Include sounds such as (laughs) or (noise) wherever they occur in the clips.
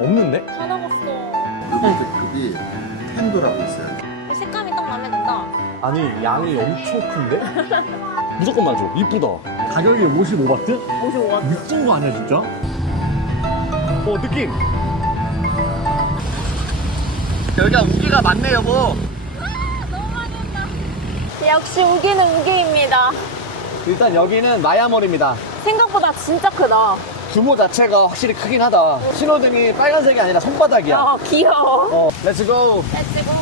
없는데? 다 남았어. 급이 팬도라고 있어요. 색감이 딱 마음에 든다. 아니 양이 엄청 큰데? (laughs) 무조건 맞아 이쁘다 가격이 55바트? 55원. 미친 거 아니야 진짜? 어 느낌 여기가 우기가 많네 여보 너무 많이 온다. 역시 우기는 우기입니다. 일단 여기는 마야몰입니다 생각보다 진짜 크다. 규모 자체가 확실히 크긴 하다 신호등이 빨간색이 아니라 손바닥이야 야, 귀여워. 어 렛츠고 렛츠고.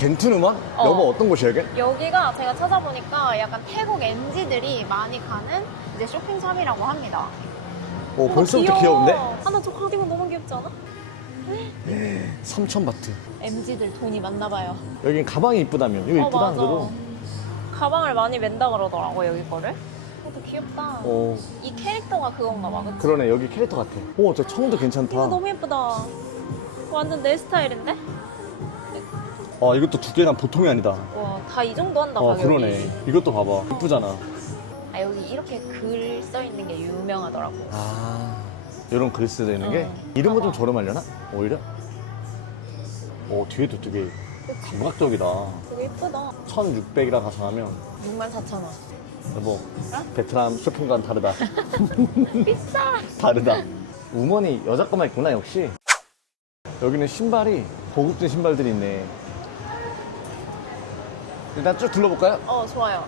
겐투누마? 어. 여보 어떤 곳이야 여기? 여기가 제가 찾아보니까 약간 태국 MZ들이 많이 가는 이제 쇼핑샵이라고 합니다. 오 어, 벌써부터 귀여워. 귀여운데? 아, 나저 카디건 너무 귀엽지 않아? 3,000바트 MZ들 돈이 많나 봐요. 여긴 가방이 이쁘다며 이거 어, 이쁘다 맞아. 그래도 가방을 많이 맨다 그러더라고, 여기 거를. 어, 도 귀엽다. 어 이 캐릭터가 그건가 봐, 그치? 그러네 여기 캐릭터 같아 오 저 청도 괜찮다 이거 너무 예쁘다. 완전 내 스타일인데? 아 이것도 두께가 보통이 아니다 와, 다 이 정도 한다, 어 가격이. 그러네 이것도 봐봐 이쁘잖아 아, 여기 이렇게 글 써 있는 게 유명하더라고. 아 이런 그리스 되는 게 응. 이런 거 좀 봐봐. 저렴하려나? 오히려? 오 뒤에도 되게 감각적이다 되게 예쁘다. 1600이라 가정하면 64,000원. 여보 베트남 쇼핑과는 다르다 (laughs) 비싸! 다르다 우먼이 여자 거만 있구나 역시 여기는 신발이 고급진 신발들이 있네 일단 쭉 둘러볼까요? 어, 좋아요.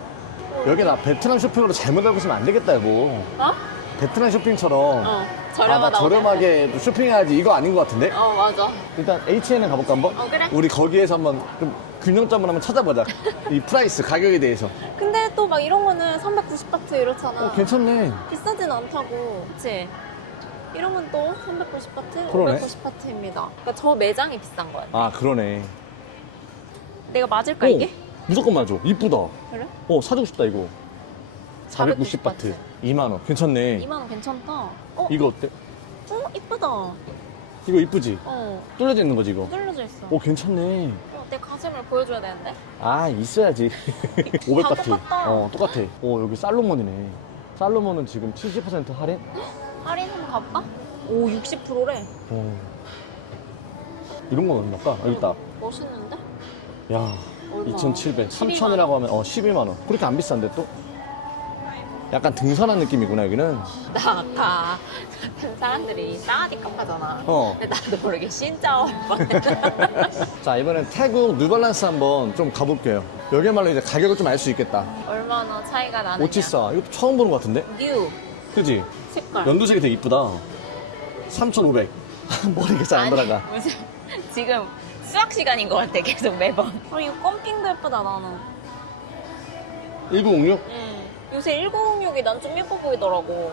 여기 나 베트남 쇼핑으로 잘못 알고 있으면 안 되겠다 여보 어? 베트남 쇼핑처럼 어, 아, 나 저렴하다. 저렴하게 또 쇼핑해야지 이거 아닌 것 같은데? 어, 맞아. 일단 H&M 가볼까 한번? 어, 그래. 우리 거기에서 한번 좀 균형점을 한번 찾아보자 (laughs) 이 프라이스 가격에 대해서 근데 또 막 이런 거는 390바트 이렇잖아. 어 괜찮네 비싸진 않다고. 그치? 이런 건 또 390바트, 그러네. 590바트입니다. 그러니까 저 매장이 비싼 거야. 아 그러네 내가 맞을까, 오, 이게? 무조건 맞아 이쁘다 그래? 어 사주고 싶다 이거 490 바트 2만원 괜찮네 2만원 괜찮다. 어? 이거 어때? 어? 이쁘다. 이거 이쁘지? 어, 뚫려져 있는 거지 이거 뚫려져 있어. 오 괜찮네 어, 내 가슴을 보여줘야 되는데? 아 있어야지 (laughs) 500바트 똑같다. 어 똑같아 오 여기 살로몬이네 살로몬은 지금 70% 할인? (gasps) 할인 한번 가볼까? 오, 60%래. 어. 이런 건 얼마일까? 여기 있다 멋있는데? 야 얼마? 2,700 12만 3,000이라고 하면 어 12만원 그렇게 안 비싼데 또? 약간 등산한 느낌이구나 여기는 나 아까 같은 사람들이 싸가지 깎아잖아. 어. 근데 나도 모르게 진짜 오빠. (laughs) 자 이번엔 태국 뉴발란스 한번 좀 가볼게요 여기야말로 이제 가격을 좀 알 수 있겠다 얼마나 차이가 나느냐. 오치사 이것도 처음 보는 것 같은데? 뉴 그지? 색깔. 연두색이 되게 이쁘다 3,500 (laughs) 머리가 잘 안 돌아가 무슨 지금 수학 시간인 것 같아 계속 매번. 어 이거 껌핑도 예쁘다 나는. 1906 음. 요새 1906이 난 좀 예뻐 보이더라고.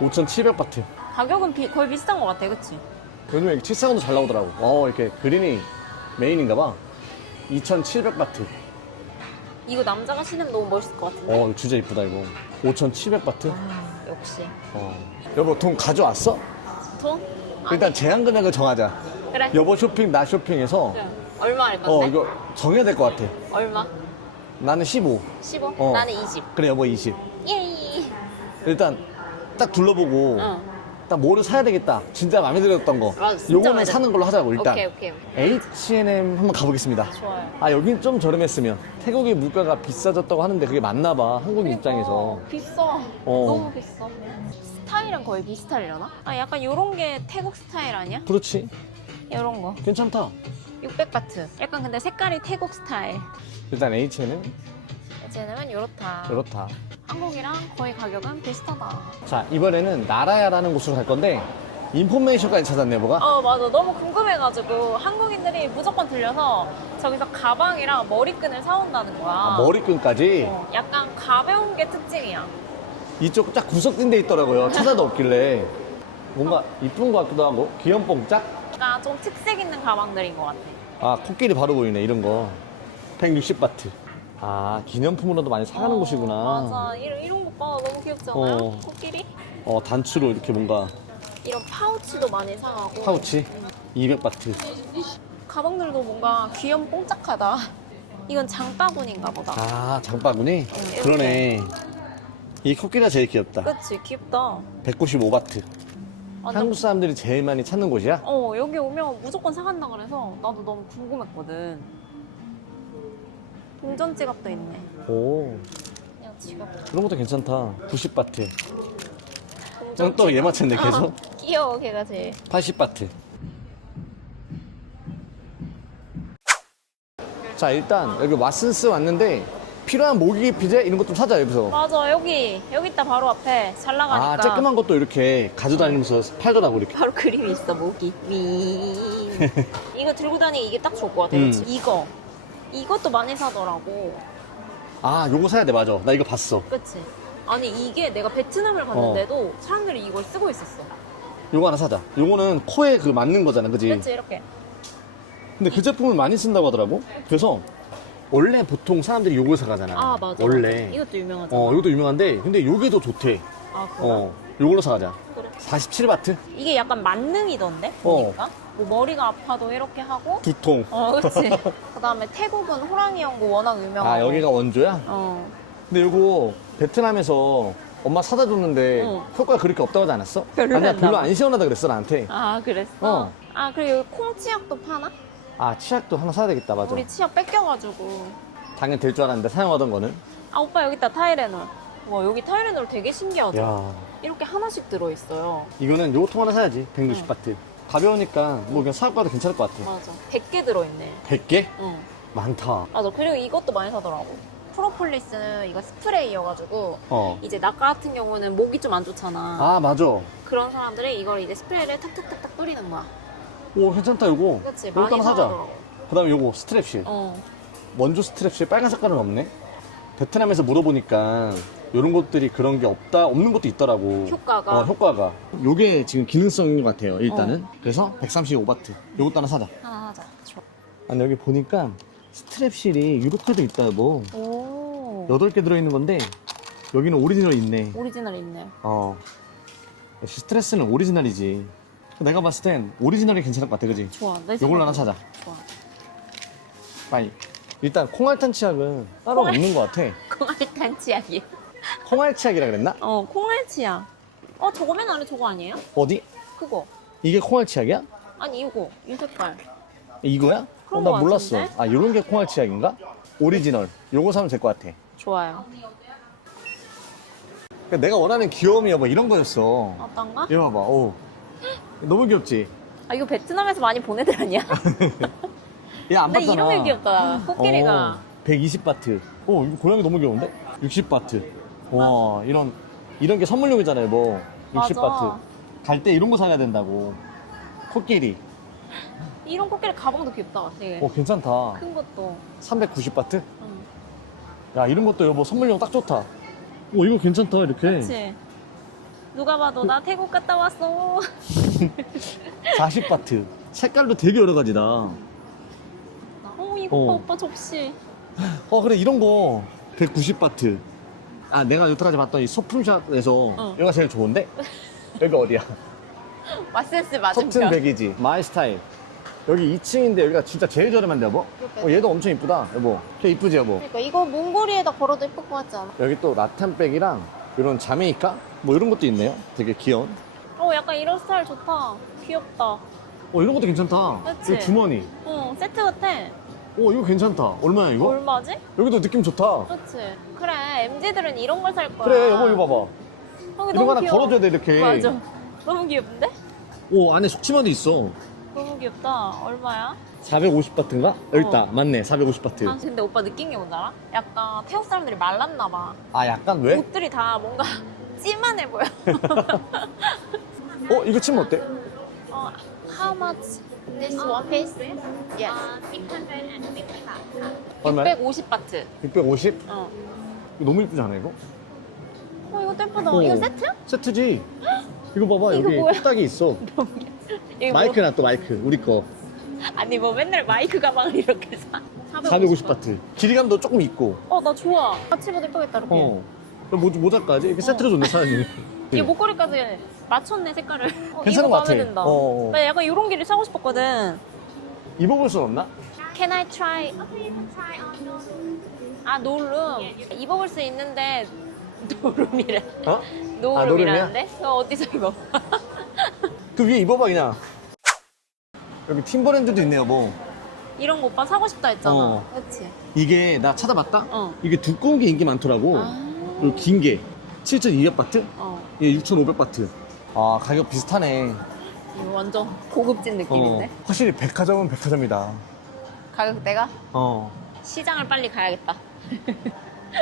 5,700바트 가격은 비- 거의 비슷한 것 같아, 그치? 요즘에 이렇게 칠사원도 잘 나오더라고 어 이렇게 그린이 메인인가 봐 2,700바트 이거 남자가 신으면 너무 멋있을 것 같은데. 어 이거 진짜 이쁘다 이거 5,700바트 아, 역시. 어. 여보 돈 가져왔어? 돈? 일단 제한 금액을 정하자 그래. 여보 쇼핑 나 쇼핑해서 그래. 얼마 할 건데? 어 이거 정해야 될 것 같아 얼마? 나는 15 15? 어. 나는 20. 그래 여보 20 예이. 일단 딱 둘러보고 응. 딱 뭐를 사야 되겠다 진짜 마음에 들었던 거 진짜 요거는 마음에 사는 걸로 하자고 일단 오케이, 오케이. H&M 한번 가보겠습니다 좋아요. 아 여긴 좀 저렴했으면 태국의 물가가 비싸졌다고 하는데 그게 맞나 봐 한국 입장에서 어, 비싸. 어. 너무 비싸. 스타일은 거의 비슷하려나? 아, 약간 요런 게 태국 스타일 아니야? 그렇지 요런 거. 괜찮다 600바트. 약간 근데 색깔이 태국 스타일. 일단 H&M 쟤는 요렇다. 그렇다 한국이랑 거의 가격은 비슷하다. 자 이번에는 나라야라는 곳으로 갈 건데 인포메이션까지 찾았네 뭐가 어, 맞아. 너무 궁금해가지고 한국인들이 무조건 들려서 저기서 가방이랑 머리끈을 사온다는 거야. 아, 머리끈까지 어, 약간 가벼운 게 특징이야. 이쪽 딱 구석진 데 있더라고요 (laughs) 찾아도 없길래 뭔가 이쁜 것 같기도 하고 귀염뽕짝 약간 좀 특색 있는 가방들인 것 같아. 아 코끼리 바로 보이네 이런 거 160바트 아 기념품으로도 많이 사가는 어, 곳이구나 맞아. 이런, 이런 거 봐. 너무 귀엽지 않아요? 어. 코끼리? 어 단추로 이렇게 뭔가 이런 파우치도 많이 사가고. 파우치 200바트 가방들도 뭔가 귀염 뽕짝하다. 이건 장바구니인가 보다. 아 장바구니 이렇게. 그러네 이 코끼리가 제일 귀엽다 그치? 귀엽다. 195바트 완전- 한국 사람들이 제일 많이 찾는 곳이야? 어 여기 오면 무조건 사간다 그래서 나도 너무 궁금했거든. 동전 지갑도 있네. 오, 그냥 지갑. 그런 것도 괜찮다. 90바트. 동전 또 얘. 맞췄네, 계속. 아, 귀여워 걔가 제일. 80바트. 자, 일단 여기 왓슨스 왔는데 필요한 모기 피제 이런 것 좀 사자, 여기서. 맞아 여기 여기 있다 바로 앞에 잘 나가니까. 아, 쬐끄만 것도 이렇게 가져다니면서 팔더라고, 이렇게. 바로 그림이 있어 모기. 미. (laughs) 이거 들고 다니기 이게 딱 좋을 것 같아. 음. 그치? 이거. 이것도 많이 사더라고. 아, 요거 사야 돼, 맞아. 나 이거 봤어. 그치? 아니 이게 내가 베트남을 갔는데도 사람들이 이걸 쓰고 있었어. 요거 하나 사자. 요거는 코에 그 맞는 거잖아, 그지? 그치 이렇게. 근데 그 제품을 많이 쓴다고 하더라고. 그래서 원래 보통 사람들이 요걸 사가잖아. 아 맞아. 원래. 맞아. 이것도 유명하잖아. 어, 이것도 유명한데, 근데 요게 더 좋대. 아 그래? 어, 요걸로 사가자. 그래. 47바트? 이게 약간 만능이던데 보니까. 뭐 머리가 아파도 이렇게 하고. 두 통. 어 그치. (laughs) 그다음에 태국은 호랑이 연구 워낙 유명하고. 아, 여기가 원조야? 어. 근데 요거 베트남에서 엄마 사다 줬는데 응. 효과가 그렇게 없다고 하지 않았어? 별로였나 아니야, 별로 봐. 안 시원하다 그랬어, 나한테. 아 그랬어? 어. 아 그리고 여기 콩치약도 파나? 아, 치약도 하나 사야 되겠다, 맞아. 우리 치약 뺏겨가지고. 당연히 될 줄 알았는데, 사용하던 거는. 아 오빠 여기 있다 타이레놀. 와 여기 타이레놀 되게 신기하죠? 야 이렇게 하나씩 들어있어요. 이거는 요거 통 하나 사야지, 160바트. 가벼우니까 뭐 그냥 사갖고 와도 괜찮을 것 같아. 맞아. 100개 들어있네. 100개? 응. 많다. 맞아. 그리고 이것도 많이 사더라고. 프로폴리스는 이거 스프레이여가지고 어. 이제 나 같은 경우는 목이 좀 안 좋잖아. 아, 맞아. 그런 사람들이 이걸 이제 스프레이를 탁탁탁탁 뿌리는 거야. 오, 괜찮다, 요거. 그치? 요거 많이 하나 사자. 사더라고. 그 다음에 요거, 스트랩실. 어. 원조 스트랩실 빨간 색깔은 없네? 베트남에서 물어보니까 이런 것들이 그런 게 없다, 없는 것도 있더라고. 효과가. 어, 효과가. 요게 지금 기능성인 것 같아요, 일단은. 그래서 135바트. 요것도 하나 사자. 하나 하자. 좋아. 아니, 여기 보니까 스트랩실이 이렇게도 있다고. 오. 8개 들어있는 건데, 여기는 오리지널 있네. 오리지널 있네요. 어. 역시 스트레스는 오리지널이지. 내가 봤을 땐 오리지널이 괜찮을 것 같아, 그지? 좋아. 내 요걸로 하나. 사자. 좋아. 빨리. 일단 콩알탄 치약은 따로 콩알- 없는 것 같아. (laughs) 콩알탄 치약이야. 콩알 치약이라 그랬나? 어, 콩알 치약. 어, 저거 맨 아래 저거 아니에요? 어디? 그거. 이게 콩알 치약이야? 아니, 이거. 이 색깔. 이거야? 어, 그런 나 거 몰랐어. 같은데? 아, 요런 게 콩알 치약인가? 오리지널. 요거 사면 될 것 같아. 좋아요. 그러니까 내가 원하는 귀여움이 뭐 이런 거였어. 어떤가? 이거 봐봐. 오. 너무 귀엽지? 아, 이거 베트남에서 많이 본 애들 아니야? (laughs) 얘안 근데 봤잖아. 이름이 귀엽다. 코끼리가. 120바트. 오, 이거 고양이 너무 귀여운데? 60바트. 와, 이런, 이런 게 선물용이잖아요, 뭐. 60바트. 맞아. 갈 때 이런 거 사야 된다고. 코끼리. 이런 코끼리 가방도 귀엽다. 되게. 오, 괜찮다. 큰 것도. 390바트? 응. 야, 이런 것도 여보 선물용 딱 좋다. 오, 이거 괜찮다, 이렇게. 그치? 누가 봐도 나 태국 갔다 왔어. (laughs) 40바트. 색깔도 되게 여러 가지다. 어, 이거 어. 봐, 오빠 접시. 어, 그래, 이런 거. 190바트. 아, 내가 여태까지 봤던 이 소품샵에서 어. 여기가 제일 좋은데? 여기 어디야? 커튼 맞은편. 백이지. 마이 스타일. 여기 2층인데 여기가 진짜 제일 저렴한데, 여보? 어, 얘도 엄청 이쁘다, 여보. 걔 이쁘지, 여보? 그러니까 이거 몽골이에다 걸어도 예쁠 것 같지 않아? 여기 또 라탄백이랑 이런 자메이카? 뭐 이런 것도 있네요. 되게 귀여운. 어, 약간 이런 스타일 좋다. 귀엽다. 어, 이런 것도 괜찮다. 그치? 이거 주머니. 어, 세트 같아. 어, 이거 괜찮다. 얼마야, 이거? 얼마지? 여기도 느낌 좋다. 그치? 그래, MZ들은 이런 걸 살 거야. 그래, 여보, 이거 봐봐. 어, 이런 너무 거 하나 귀여워. 걸어줘야 돼, 이렇게. 맞아. 너무 귀엽는데? 오, 안에 속치마도 있어. 너무 귀엽다. 얼마야? 450바트인가? 여기 어. 있다. 맞네, 450바트. 아, 근데 오빠 느낀 게 뭔지 알아? 약간 태국 사람들이 말랐나 봐. 아, 약간 왜? 옷들이 다 뭔가 (laughs) 찌만해 보여. (laughs) 어, 이거 치면 어때? 어, how much this one piece? Yes. 얼마야? 650 바트. 650? 어. 이거 너무 이쁘지 않아, 이거? 어, 이거 예쁘다. 어. 이거 세트? 세트지? (gasps) 이거 봐봐, 이거 여기 뭐야? 뚝딱이 있어. (laughs) 이거 마이크 놔또 마이크, 우리 거. 뭐, 아니 뭐 맨날 마이크 가방을 이렇게 사. 450 바트. 길이감도 조금 있고. 어, 나 좋아. 같이 입어도 예쁘겠다, 이렇게. 어. 그럼 모, 모자까지? 이렇게 세트로 줬네, 사장님이. (laughs) 이 목걸이까지 맞췄네, 색깔을. 어, 괜찮은 것 같아. 마음에 든다. 어, 어. 나 약간 이런 길이 사고 싶었거든. 입어볼 수 없나? Can I try? 아, 노룸. 입어볼 수 있는데, 노룸이래. 어? 노룸이라는데? 노룸이야? 어, 어디서 입어? (laughs) 그 위에 입어봐 그냥. 여기 팀버랜드도 있네요 뭐. 이런 거 오빠 사고 싶다 했잖아. 어. 그치? 이게 나 찾아봤다. 어. 이게 두꺼운 게 인기 많더라고. 아. 그리고 긴 게 7,200바트? 어. 이게 6,500바트. 아 가격 비슷하네. 이거 완전 고급진 느낌인데? 어, 확실히 백화점은 백화점이다. 가격대가? 어. 시장을 빨리 가야겠다.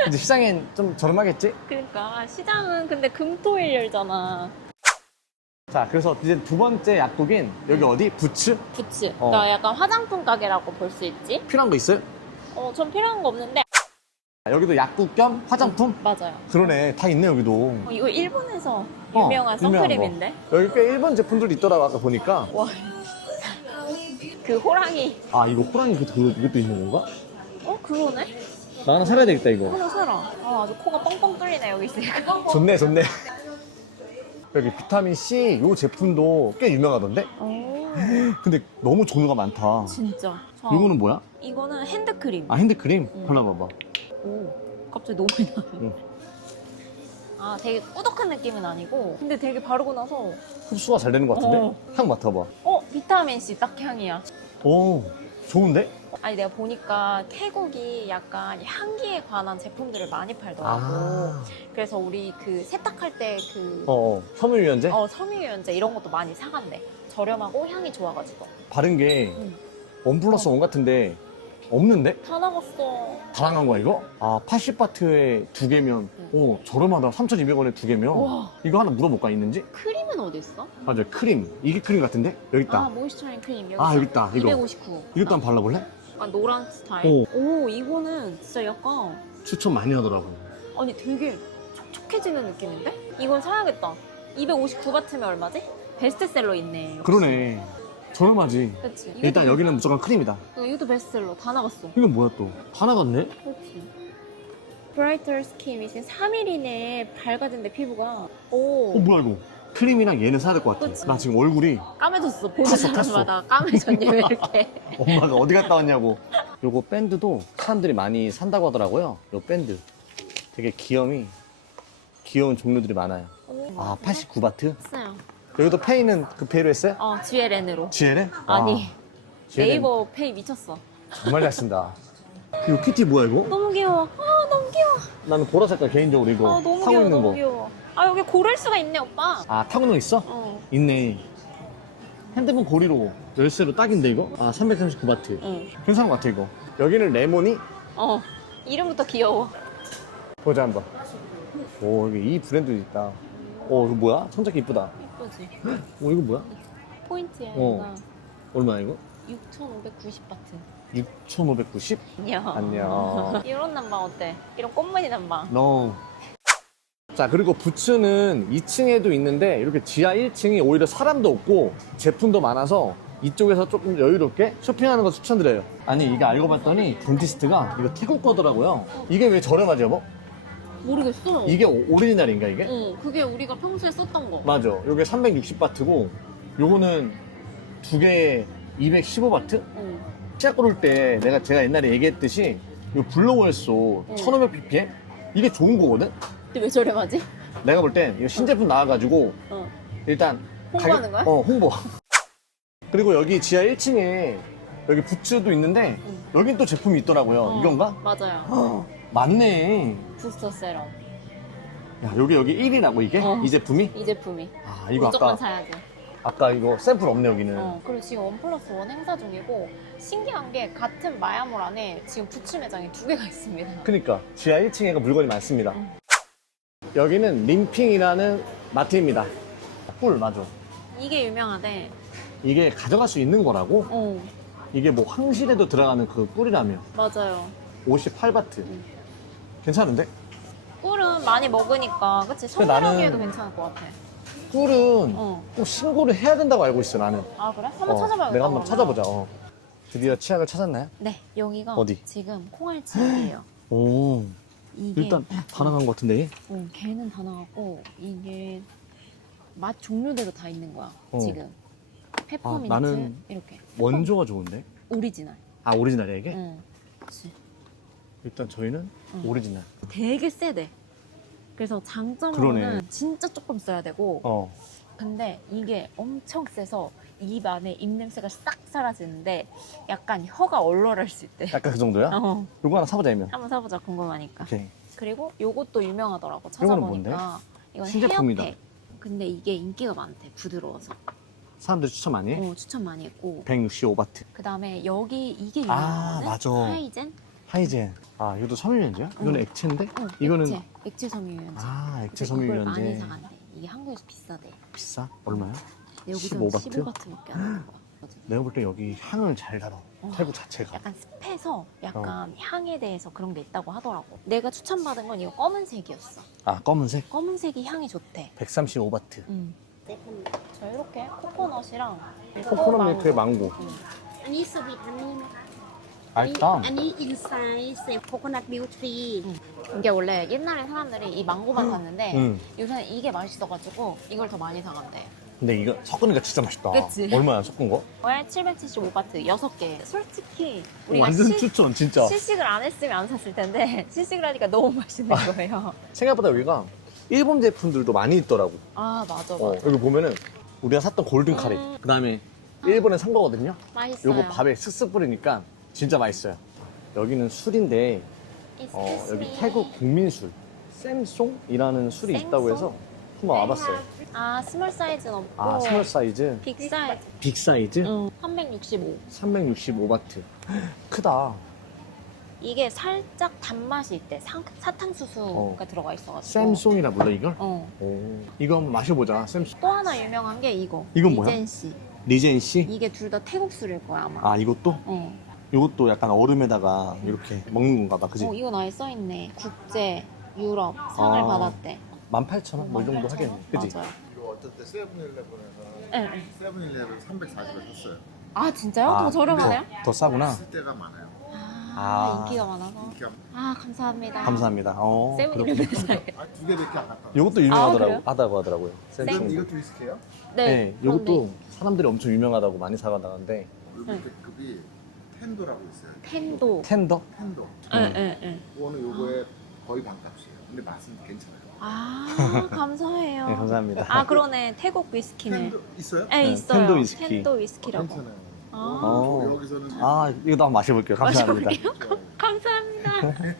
근데 시장엔 좀 저렴하겠지? 그러니까 시장은 근데 금토일 열잖아. 자, 그래서 이제 두 번째 약국인 여기 어디? 부츠? 부츠. 어. 그러니까 약간 화장품 가게라고 볼 수 있지? 필요한 거 있어요? 어, 전 필요한 거 없는데. 여기도 약국 겸 화장품? 맞아요. 그러네, 다 있네 여기도. 어, 이거 일본에서 어, 유명한 유명한 선크림인데? 여기 꽤 일본 제품들이 있더라고 아까 보니까. 와. 그 호랑이. 아 이거 호랑이 그, 그, 그것도 있는 건가? 어, 그러네? 나 하나 사야 되겠다 이거. 하나 사라. 아, 아주 코가 뻥뻥 뚫리네, 여기 있으니까. 좋네, 좋네. 여기 비타민 C 요 제품도 꽤 유명하던데? 오, (gasps) 근데 너무 종류가 많다. 진짜. 자, 이거는 뭐야? 이거는 핸드크림. 아 핸드크림? 응. 하나 봐봐. 오, 갑자기 너무. 응. 아, 되게 꾸덕한 느낌은 아니고, 근데 되게 바르고 나서, 흡수가 잘 되는 것 같은데? 어. 향 맡아봐. 어, 비타민C 딱 향이야. 오, 좋은데? 아니, 내가 보니까 태국이 약간 향기에 관한 제품들을 많이 팔더라고. 아. 그래서 우리 그 세탁할 때 그, 어, 어. 섬유유연제? 어, 섬유유연제 이런 것도 많이 사간대. 저렴하고 향이 좋아가지고. 바른 게 응. 원 플러스 원 같은데 없는데? 다 나갔어. 다양한 거야 이거? 아 80바트에 두 개면 응. 오 저렴하다 3,200원에 두 개면 와. 이거 하나 물어볼까 있는지? 크림은 어디 있어? 맞아 크림 이게 크림 같은데? 여기 아, 있다 모이스처링 크림. 여기 아. 여기 있다, 이거. 259. 이것도 한번 발라볼래? 아, 노란 스타일. 오. 오, 이거는 진짜 약간 추천 많이 하더라고 아니 되게 촉촉해지는 느낌인데? 이건 사야겠다. 259바트면 얼마지? 베스트셀러 있네. 그러네 저렴하지 그치. 이것도 일단 베- 여기는 무조건 크림이다 어, 이것도 베스트셀러 다 나갔어. 이건 뭐야 또? 다 나갔네? 그렇지. 브라이터 스킨 이제 3일 이내에 밝아진대 피부가. 오. 어 뭐야 이거 크림이랑 얘는 사야 될 것 같아 그치. 나 지금 얼굴이 까매졌어. 보는 탔어, 탔어. 사람마다 까매졌냐 왜 이렇게. (laughs) 엄마가 어디 갔다 왔냐고. 요거 밴드도 사람들이 많이 산다고 하더라고요. 요 밴드. 되게 귀염이 귀여운 종류들이 많아요. 오, 아, 89바트? 했어요. 여기도 페이는 그 페이로 했어요? 어, GLN으로. GL에? 아니, GLN. 네이버 페이 미쳤어. 정말 잘 쓴다. 이거 키티 뭐야 이거? 너무 귀여워. 아, 너무 귀여워. 나는 보라 색깔 개인적으로 이거 아, 너무 타고 귀여워. 있는 너무 거. 귀여워. 아, 여기 고를 수가 있네, 오빠. 아 타고 있는 거 있어? 어. 있네. 핸드폰 고리로 열쇠로 딱인데 이거? 아 339바트. 응. 괜찮은 것 같아 이거. 여기는 레몬이 어. 이름부터 귀여워. 보자 한번. 오 여기 이 브랜드 있다. 오 이거 뭐야? 청자기 이쁘다. 이쁘지? 오 이거 뭐야? 포인트야, 어. 얼마야 이거? 6,590바트. 6,590? 안녕. 안녕. (laughs) 이런 난방 어때? 이런 꽃무늬 난방. No. 자, 그리고 부츠는 2층에도 있는데 이렇게 지하 1층이 오히려 사람도 없고 제품도 많아서 이쪽에서 조금 여유롭게 쇼핑하는 거 추천드려요. 아니, 이게 알고 봤더니 덴티스트가 이거 태국 거더라고요. 이게 왜 저렴하지, 여보? 모르겠어. 이게 오- 오리지널인가, 이게? 어, 그게 우리가 평소에 썼던 거. 맞아. 요게 360바트고 요거는 두 개에 215바트? 어. 치약 고를 때 내가 제가 옛날에 얘기했듯이 요 블로웰소 응. 1500ppm? 이게 좋은 거거든? 근데 왜 저렴하지? 내가 볼 땐 이거 신제품 나와가지고 어. 일단 홍보하는 거야? 어 홍보 그리고 여기 지하 1층에 여기 부츠도 있는데 응. 여긴 또 제품이 있더라고요 어, 이건가? 맞아요. 맞네 부스터 세럼. 야 여기 여기 1위라고 이게? 어. 이 제품이? 이 제품이. 아 이거 무조건 아까 사야지. 아까 이거 샘플 없네 여기는 어, 그리고 지금 원 플러스 원 행사 중이고 신기한 게 같은 마야몰 안에 지금 부츠 매장이 두 개가 있습니다. 그니까 지하 1층에가 물건이 많습니다 응. 여기는 림핑이라는 마트입니다 꿀 맞아 이게 유명하대. 이게 가져갈 수 있는 거라고? 어, 이게 뭐 황실에도 들어가는 그 꿀이라며 맞아요. 58바트 응. 괜찮은데? 꿀은 많이 먹으니까, 그치? 근데 나는- 선물하기에도 괜찮을 것 같아. 꿀은 어. 꼭 신고를 해야 된다고 알고 있어 나는 아, 그래? 한번 어, 찾아봐야겠다. 내가 한번 그러면. 찾아보자 어. 드디어 치약을 찾았나요? 네, 여기가 어디? 지금 콩알치약이에요. (gasps) 오 이게 일단 다 나간 것 같은데 어, 걔는 다 나갔고 이게 맛 종류대로 다 있는 거야. 어. 지금 페퍼민트 아, 나는 이렇게 원조가 좋은데? 오리지널. 아 오리지널이야 이게? 응. 그치. 일단 저희는 응. 오리지널 되게 세대. 그래서 장점으로는 그러네. 진짜 조금 써야 되고 어 근데 이게 엄청 세서 입 안에 입 냄새가 싹 사라지는데 약간 혀가 얼얼할 수 있대. 약간 그 정도야? 어. 요거 하나 사보자면. 한번 사보자 궁금하니까. 오케이. 그리고 요것도 유명하더라고 이거는? 찾아보니까 이건 신제품이다. 헤어팩. 근데 이게 인기가 많대 부드러워서 사람들이 추천 많이 해? 어, 추천 많이 했고 165바트. 그 다음에 여기 이게 아, 유명하거든 맞아. 하이젠 하이젠. 아, 이것도 섬유유연제야? 이거는 응. 액체인데? 어, 이거는 액체 액체 섬유유연제 아, 액체 그래서 이걸 많이 섬유유연제. 사간대 이게 한국에서 비싸대 비싸? 얼마야? 여기서 15 바트? 15바트밖에 안 하는 거야 내가 볼 때 여기 향을 잘 달아. 어. 태국 자체가. 약간 습해서 약간 어. 향에 대해서 그런 게 있다고 하더라고 내가 추천받은 건 이거 검은색이었어 아, 검은색? 검은색이 향이 좋대 135바트. 음. 자 이렇게 코코넛이랑 코코넛 밀크에 망고. อันนี้สวีทฮันนี่ไหมคะ 맛있다. อันนี้อินไซส์เซฟโคโคนัทมิลทรี 이게 원래 옛날에 사람들이 이 망고만 샀는데 응. 요새는 이게 맛있어가지고 이걸 더 많이 사간대. 근데 이거 섞으니까 진짜 맛있다. 그치? 얼마야, 섞은 거? 왜 775바트 6개. 솔직히 우리가 완전 시, 추천, 진짜. 시식을 안 했으면 안 샀을 텐데 (laughs) 시식을 하니까 너무 맛있는 거예요. 생각보다 여기가 일본 제품들도 많이 있더라고. 아 맞아 맞아. 어, 여기 보면은 우리가 샀던 골든 카레. 음. 그 다음에 일본에 산 거거든요. 맛있어요. 요거 밥에 쓱쓱 뿌리니까 진짜 맛있어요. 여기는 술인데, 어, 여기. 태국 국민술, 쌤송이라는 술이? 있다고 해서 한번 와봤어요. 아 스몰 사이즈는 없고 아, 스몰 사이즈, 빅 사이즈. 빅 사이즈, 응. 365. 365바트. 크다. 이게 살짝 단맛이 있대. 상, 사탕수수가 어. 들어가 있어가지고. 쌤송이라 불러, 이걸? 어. 오. 이거 한번 마셔보자, 쌤송. 또 하나 유명한 게 이거. 이건 뭐야? 리젠시. 리젠 씨? 이게 둘 다 태국 술일 거야 아마. 아, 이것도? 어. 이것도 약간 얼음에다가 이렇게 먹는 건가 봐, 그지? 어, 이건 아예 써있네. 국제, 유럽 상을 아. 받았대. 18,000원? 뭐 이 정도 하겠네. 그지? 맞아요. 어떨 때 세븐일레븐에서 네, 네. 세븐일레븐 340을 샀어요. 아 진짜요? 더 저렴하네요? 더, 더 싸구나. 쓸 때가 많아요. 아, 아. 인기가 많아서. 인기가 아 감사합니다. 감사합니다. 어, 세븐일레븐에서. 아, 두 개밖에 안 갔다. 이것도 아, 유명하더라고, 그래요? 하다고 하더라고요. 이건 쌤송. 이것도 위스키예요? 네. 네, 이것도 사람들이 엄청 유명하다고 많이 사가다는데 여기 밑에 급이 텐도라고 있어요. 텐도. 텐더? 텐도. 응, 응, 응. 이거는 요거의 거의 반값이에요. 근데 맛은 괜찮아요. 아 (laughs) 감사해요. 네, 감사합니다. 아 그러네 태국 위스키네. 텐도 있어요? 네, 네, 있어요. 텐도 위스키. 텐도 위스키라고. 괜찮아요. 아, 어. 여기서는 아, 이거 한번 마셔볼게요. 감사합니다. 네. (laughs) 감사합니다. (laughs)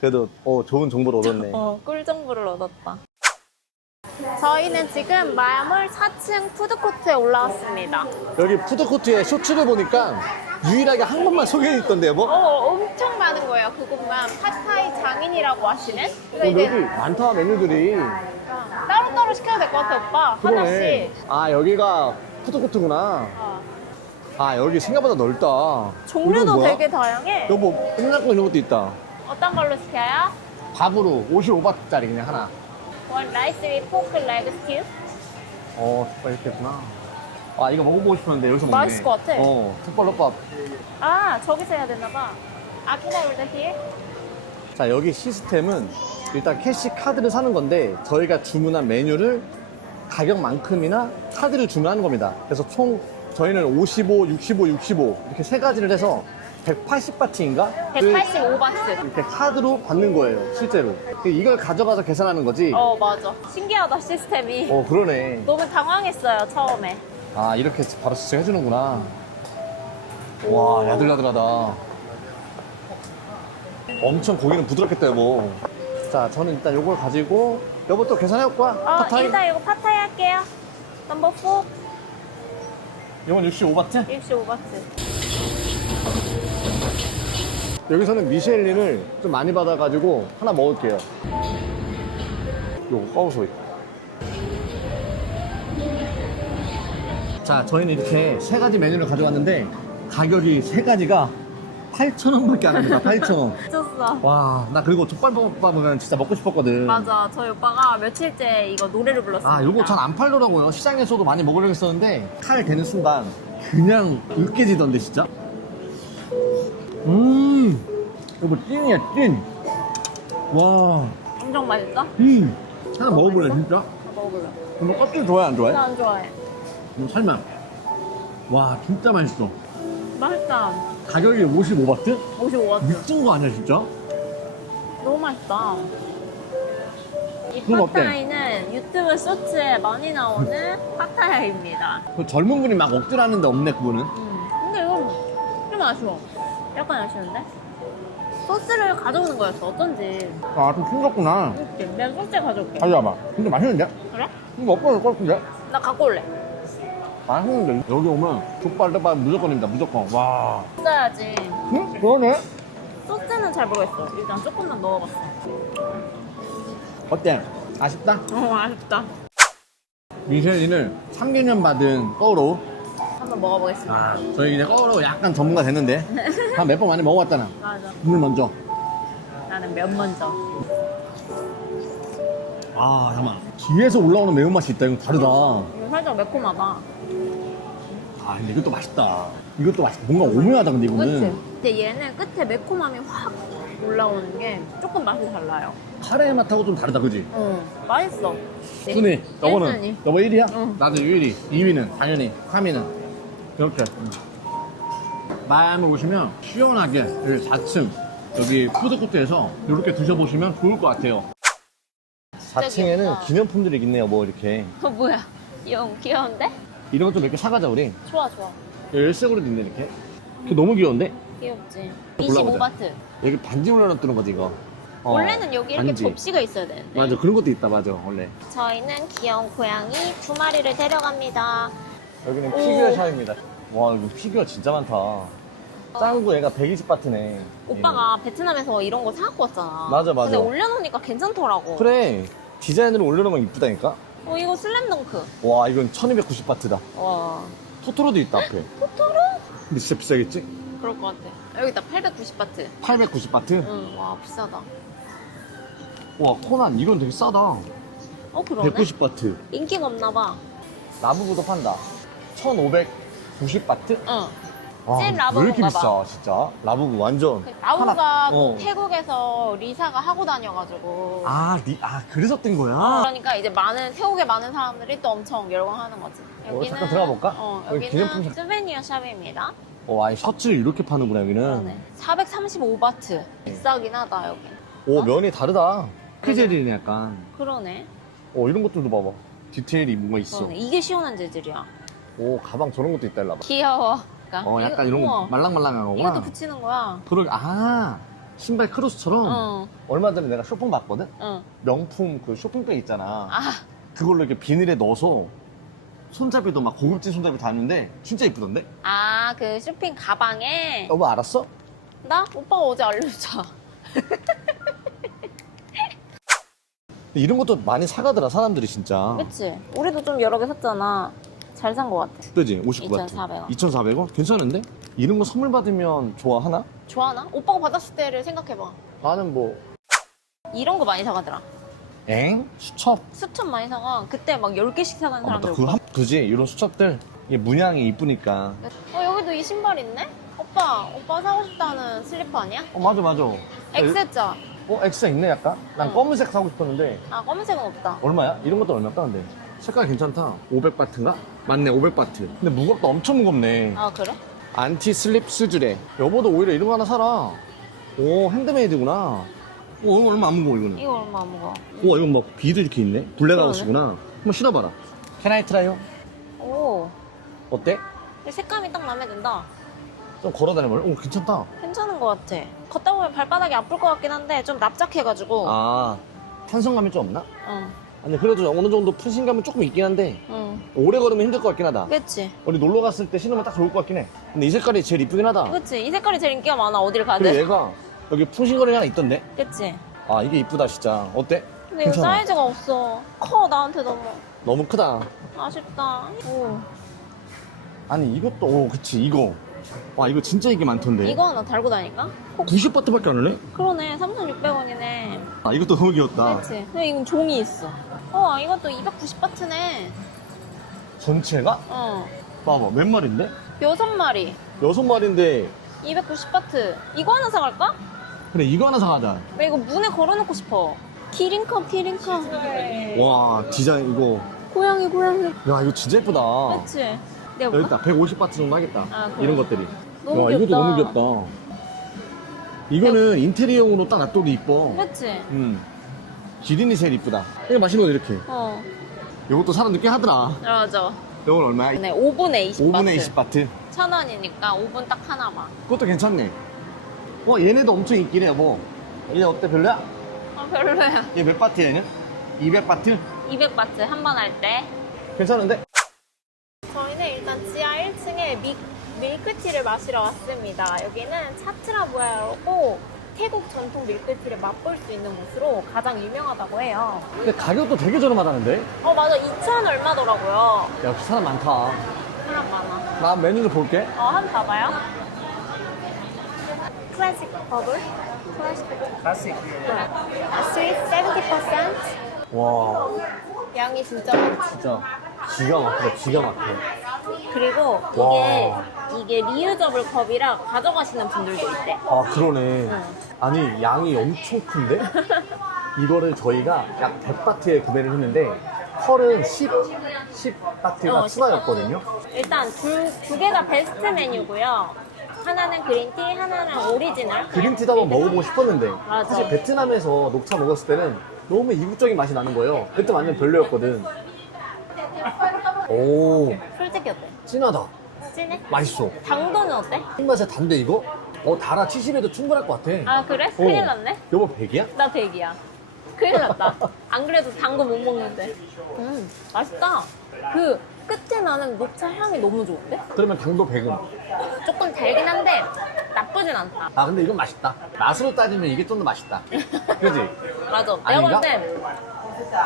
그래도 어, 좋은 정보를 얻었네. 어, 꿀 정보를 얻었다. 저희는 지금 마물 4층 푸드코트에 올라왔습니다. 여기 푸드코트에 쇼츠를 보니까 유일하게 한 곳만 소개해 있던데요, 뭐? 어, 엄청 많은 거예요. 그곳만 팟타이 장인이라고 하시는. 어, 그러니까 여기 이제 많다, 메뉴들이. 따로따로 시켜야 될것 같아, 오빠. 그러네. 하나씩. 아, 여기가 푸드코트구나. 어. 아, 여기 생각보다 넓다. 종류도? 되게 다양해. 여보, 끝날 거 이런 것도 있다. 어떤 걸로 시켜요? 밥으로 55바트짜리 그냥 하나. 위 포크 레그 스튜. 어, 족발 이렇게 했구나. 아, 이거 먹어보고 싶었는데 여기서 먹네. 맛있을 것 같아. 어, 족발덮밥. 아, 저기서 해야 되나 봐. 아키나 올더 히 자, 여기 시스템은 일단 캐시 카드를 사는 건데 저희가 주문한 메뉴를 가격만큼이나 카드를 주문하는 겁니다. 그래서 총 저희는 55, 65, 65 이렇게 세 가지를 해서 180바트인가? 185바트. 이렇게 카드로 받는 거예요, 실제로. 이걸 가져가서 계산하는 거지. 어, 맞아. 신기하다, 시스템이. 어, 그러네. 너무 당황했어요, 처음에. 아, 이렇게 바로 지정해주는구나. 와, 야들야들하다. 엄청 고기는 부드럽겠다, 여보. 자, 저는 일단 요걸 가지고, 여보 또 계산해올 거야? 어, 팟타이? 일단 이거 파타이 할게요. 넘버 4, 이건 65바트? 65바트. 여기서는 미쉐린을 좀 많이 받아가지고 하나 먹을게요. 요거 까우소이. 자, 저희는 이렇게 세 가지 메뉴를 가져왔는데, 가격이 세 가지가 8,000원밖에 안 합니다, 8,000원. (laughs) 미쳤어. 와, 나 그리고 족발밥은 진짜 먹고 싶었거든. 맞아. 저희 오빠가 며칠째 이거 노래를 불렀어요. 아, 요거 전안 팔더라고요. 시장에서도 많이 먹으려고 했었는데, 칼 되는 순간, 그냥 으깨지던데, 진짜. 음, 이거 찐이야, 찐. 와, 엄청 맛있다? 음. 하나 먹어볼래, 진짜? 먹어볼래. 이거 껍질 좋아해, 안 좋아해? 나 안 좋아해. 이거 설마. 와, 진짜 맛있어. 맛있다. 가격이 55바트? 55바트. 미친 거 아니야, 진짜? 너무 맛있다. 이? 팟타이는 이거는 유튜브 쇼츠에 많이 나오는 파타야입니다. 그 젊은 분이 막 억지로 하는데 없네 그거는. 음. 근데 이건 좀 아쉬워. 약간 아쉬운데? 소스를 가져오는 거였어. 어쩐지. 아좀 싱겁구나. 그치? 내가 소스 가져올게. 가져와 봐. 근데 맛있는데? 그래? 이거 없어질 것 같은데? 나 갖고 올래. 맛있는데? 여기 오면 족발 떡밥 무조건입니다 무조건. 와. 써야지. 응? 그러네. 소스는 잘 모르겠어. 일단 조금만 넣어봤어. 어때? 아쉽다? 어, 아쉽다. 미쉐린을 3개년 받은 꺼로 한번 먹어보겠습니다. 아, 저희 이제 꺼로 약간 전문가 됐는데 (laughs) 한 몇 번 많이 먹어봤잖아 맞아. 물 먼저 나는 면 먼저. 아 잠깐만 뒤에서 올라오는 매운맛이 있다 이거 다르다 이거 살짝 매콤하다. 아 근데 이것도 맛있다 이것도 맛있다 뭔가 오묘하다 근데 그치? 이거는 근데 얘는 끝에 매콤함이 확 올라오는 게 조금 맛이 달라요. 카레 맛하고 좀 다르다 그지? 응. 맛있어. 순위 너거는 일순위. 너거 1위야? 응. 나도 1위 2위는 당연히 3위는 이렇게 응. 마음을 오시면 시원하게 여기 4층 여기 푸드코트에서 이렇게 드셔보시면 좋을 것 같아요 4층에는 귀엽다. 기념품들이 있네요 뭐 이렇게 어, 뭐야? 용 귀여운데? 이런 것좀몇개 사가자 우리 좋아, 좋아. 열쇠고리도 있네 이렇게 이게 너무 귀여운데? 귀엽지? 골라보자. 25바트. 여기 반지 올려놨다는 거지 이거 어, 원래는 여기 이렇게 반지. 접시가 있어야 되는데. 맞아 그런 것도 있다 맞아 원래 저희는 귀여운 고양이 두 마리를 데려갑니다. 여기는 오. 피규어 샵입니다 와 여기 피규어 진짜 많다 짱구 얘가 120바트네 오빠가 베트남에서 이런 거 사갖고 왔잖아. 맞아, 맞아. 근데 올려놓으니까 괜찮더라고. 그래 디자인으로 올려놓으면 이쁘다니까 어, 이거 슬램덩크. 와 이건 1290바트다 와, 토토로도 있다 앞에 토토로? 근데 진짜 비싸겠지? 그럴 것 같아. 여기다 890바트. 890바트? 응, 와, 비싸다. 와 코난 이건 되게 싸다 어, 그러네? 190바트 인기가 없나봐. 라부부도 판다 1590바트? 응. 와, 찐왜 라부부인가 이렇게 비싸 진짜 라부부 완전 라우가 하나- 또 어. 태국에서 리사가 하고 다녀가지고. 아, 리, 아 그래서 뜬 거야? 그러니까 이제 많은 태국에 많은 사람들이 또 엄청 열광하는 거지. 어, 잠깐 들어가 볼까? 어, 여기 여기는 기념품 샵. 스베니어 샵입니다. 어, 아니 셔츠를 이렇게 파는구나 여기는 그러네. 435바트. 비싸긴 하다 여기. 오 면이 다르다 크젤이네 약간 그러네. 어 이런 것들도 봐봐 디테일이 뭔가 있어 그러네. 이게 시원한 재질이야. 오 가방 저런 것도 있다 일로 귀여워. 그러니까 어 약간 이거- 이런 거 우와. 말랑말랑한 거구나 이것도 붙이는 거야. 그러게 아 신발 크로스처럼 응, 얼마 전에 내가 쇼핑 봤거든 응. 명품 그 쇼핑백 있잖아 아, 그걸로 이렇게 비닐에 넣어서 손잡이도 막 고급진 손잡이 다는데 진짜 이쁘던데? 아, 그 쇼핑 가방에 너무 알았어? 나 오빠가 어제 알려줬잖아. 근데 (laughs) 이런 것도 많이 사가더라 사람들이 진짜 그치? 우리도 좀 여러 개 샀잖아. 잘산거 같아. 그지? 59바트 2,400원. 2,400원? 괜찮은데? 이런 거 선물 받으면 좋아하나? 좋아하나? 오빠가 받았을 때를 생각해봐. 나는 뭐 이런 거 많이 사가더라. 엥? 수첩? 수첩 많이 사가. 그때 막 10개씩 사가는 아, 맞다. 사람들. 그, 한- 그지? 이런 수첩들 이게 문양이 이쁘니까 어, 여기도 이 신발 있네? 오빠, 오빠 사고 싶다는 슬리퍼 아니야? 어 맞아 맞아 X자. 어 X가 있네 약간? 난 응. 검은색 사고 싶었는데 아, 검은색은 없다. 얼마야? 이런 것도 얼마일까 근데 색깔 괜찮다 500바트인가? 맞네 500바트 근데 무겁다 엄청 무겁네 아, 그래? 안티 슬립 수즈래 여보도 오히려 이런 거 하나 사라 오 핸드메이드구나 오 이거 얼마 안 무거워 이거는 이거 얼마 안 무거워. 우와 이건 막 비도 이렇게 있네 블랙아웃이구나 한번 신어봐라 캐나이 트라이요? 오, 어때? 이 색감이 딱 마음에 든다. 좀 걸어다녀볼래? 오 괜찮다 괜찮은 것 같아. 걷다 보면 발바닥이 아플 것 같긴 한데 좀 납작해가지고. 아 탄성감이 좀 없나? 응, 아니 그래도 어느 정도 푸신감은 조금 있긴 한데 응. 오래 걸으면 힘들 것 같긴 하다 그치? 우리 놀러 갔을 때 신으면 딱 좋을 것 같긴 해 근데 이 색깔이 제일 이쁘긴 하다 그치? 이 색깔이 제일 인기가 많아. 어딜 가든. 그리고 얘가 여기 푸신거리 하나 있던데 그치? 아 이게 이쁘다 진짜 어때? 근데 이거 괜찮아. 사이즈가 없어. 커, 나한테 너무. 너무 크다 아쉽다. 오. 아니 이것도 오 그치 이거 와 이거 진짜 인기 많던데 이거 하나 달고 다니까? 90바트밖에 안 할래? 그러네. 3,600원이네. 아 이것도 너무 귀엽다 그치? 근데 이건 종이 있어. 어, 이것도 290바트네. 전체가? 어. 봐봐 몇 마리인데? 여섯 마리. 여섯 마리인데 290바트. 이거 하나 사갈까? 그래 이거 하나 사가자 나 이거 문에 걸어놓고 싶어. 키링컵, 키링컵. 와 디자인 이거 고양이, 고양이. 야 이거 진짜 예쁘다 그치? 내가 여기 볼까? 있다 150바트 정도 하겠다 아, 그래. 이런 것들이 너무 와 이것도 귀엽다. 너무 귀엽다 이거는 인테리어용으로 딱 놔둬도 이뻐 그치? 음. 기린이 제일 이쁘다. 이거 맛있는 거 이렇게. 어, 이것도 사람들 꽤 하더라. 맞아. 이건 얼마야? 네, 5분에 20바트. 5분에 20바트. 천 원이니까 5분 딱 하나만. 그것도 괜찮네. 어, 얘네도 엄청 있긴 해, 여보. 얘네 어때, 별로야? 어, 별로야. 얘 몇 바트야, 얘는? 200바트? 200바트 한 번 할 때. 괜찮은데? 저희는 일단 지하 1층에 미, 밀크티를 마시러 왔습니다. 여기는 차트라부야라고 태국 전통 밀크티를 맛볼 수 있는 곳으로 가장 유명하다고 해요. 근데 가격도 되게 저렴하다는데? 어 맞아 2천 얼마더라고요. 역시 사람 많다. 사람 많아. 나 메뉴를 볼게. 어 한번 봐봐요. 클래식 버블. 클래식 버블. 클래식. 스윗 70%. 와, 양이 진짜 많지. 진짜 기가 막히다, 기가 막혀. 그리고 이게 이게 리유저블 컵이라 가져가시는 분들도 있대. 아, 그러네. 아니, 양이 엄청 큰데? (laughs) 이거를 저희가 약 100바트에 구매를 했는데, 펄은 10, 10바트가 어, 추가였거든요. 일단 두개 다 베스트 메뉴고요. 하나는 그린티, 하나는 오리지널. 그린티도 한번 먹어보고 싶었는데, 맞아. 사실 베트남에서 녹차 먹었을 때는 너무 이국적인 맛이 나는 거예요. 그때 완전 별로였거든. 오, 솔직히 어때? 진하다. 진해? 맛있어. 당도는 어때? 흰맛에 단데 이거? 어, 달아 70에도 충분할 것 같아. 아 그래? 큰일 났네. 여보 100이야? 나 100이야. 큰일 났다. (laughs) 안 그래도 단 거 못 먹는데. 음, 맛있다. 그 끝에 나는 녹차 향이 너무 좋은데? 그러면 당도 100은? 조금 달긴 한데 나쁘진 않다. 아 근데 이건 맛있다. 맛으로 따지면 이게 좀 더 맛있다. (laughs) 그지? 맞아. 내가 아닌가? 볼땐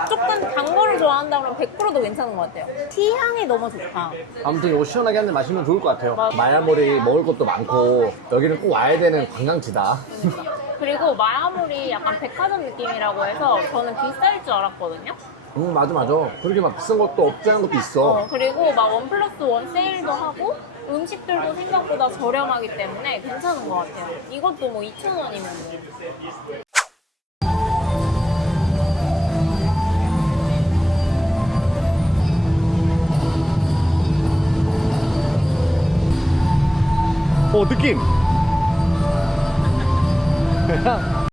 조금 단 거를 좋아한다 그러면 100%도 괜찮은 것 같아요. 티 향이 너무 좋다. 아무튼 이거 시원하게 한잔 마시면 좋을 것 같아요. 맞아. 마야몰이 먹을 것도 많고 여기는 꼭 와야 되는 관광지다. (laughs) 그리고 마야몰이 약간 백화점 느낌이라고 해서 저는 비쌀 줄 알았거든요. 음 맞아 맞아. 그렇게 막 비싼 것도 없지 않은 것도 있어. 어, 그리고 막 원 플러스 원 세일도 하고 음식들도 생각보다 저렴하기 때문에 괜찮은 것 같아요. 이것도 뭐 2,000원이면 어 느낌. (laughs)